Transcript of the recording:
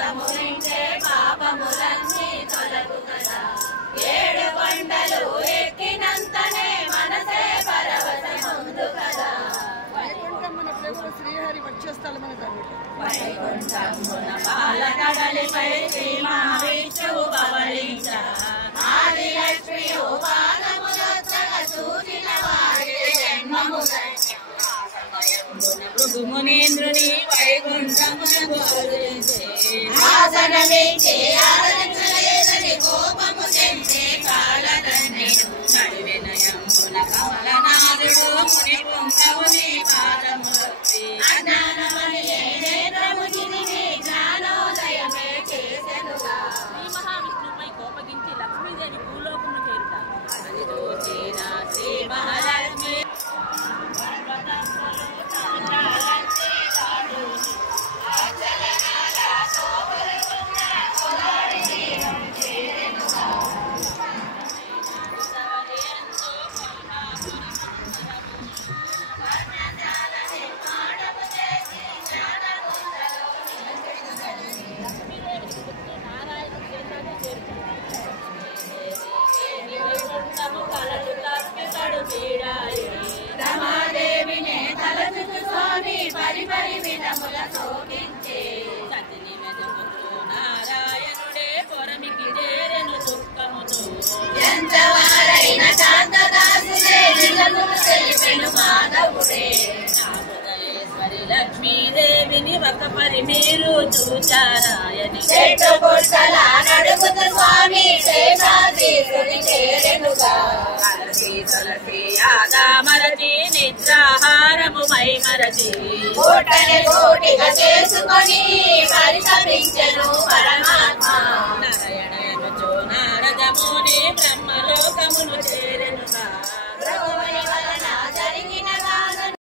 వైకుంఠమునింటే పాపములన్నీ తొలగు కదా ఏడు కొండలు ఎక్కినంతనే మనసే పరవశముందు కదా వైకుంఠమున ప్రభువు శ్రీహరి వక్షస్థలమని తమిళ వైకుంఠమున పాలకడలిపై శ్రీ మహావిష్ణువు పవళించ ఆదిలక్ష్మియు పాదములొత్తగా చూసిన వారి జన్మము భృగుమునీంద్రుని వైకుంఠమునకు ఆసనమించి ఆదరించలేదని కోపము చెంది కాలదన్నిడు నడివినయమున కమలనాథుడు ముని పొంగవుని పాదములొత్తి అజ్ఞానమని నేత్రము చిరిగి జ్ఞానోదయమే చేసెనుగా శ్రీ మహావిష్ణువుపై కోపగించి లక్ష్మీదేవి భూలోకమును చేరుట అది చూచిన శ్రీ మహాలక్ష్మి రమాదేవినే తలచుచు స్వామి పరిపరి విధముల శోకించే సతిని వెతుకుతూ నారాయణుడే పొరమికి చేరెను దుఃఖముతో ఎంతవారైన శాంతదాసులే నిజమును తెలిపెను మాధవుడే నామదయేశ్వరి లక్ష్మీదేవిని ఒక పరి మీరు చూచారాయని చెట్టు పుట్టల నడుపుతు స్వామి శేషాద్రీసుని చేరెనుగా తులసి యాదామరతి నిద్రాహారము మై మరచి కోటని కోటిగా చేసుకొని పరితపించెను పరమాత్మ నారాయణను నారదముని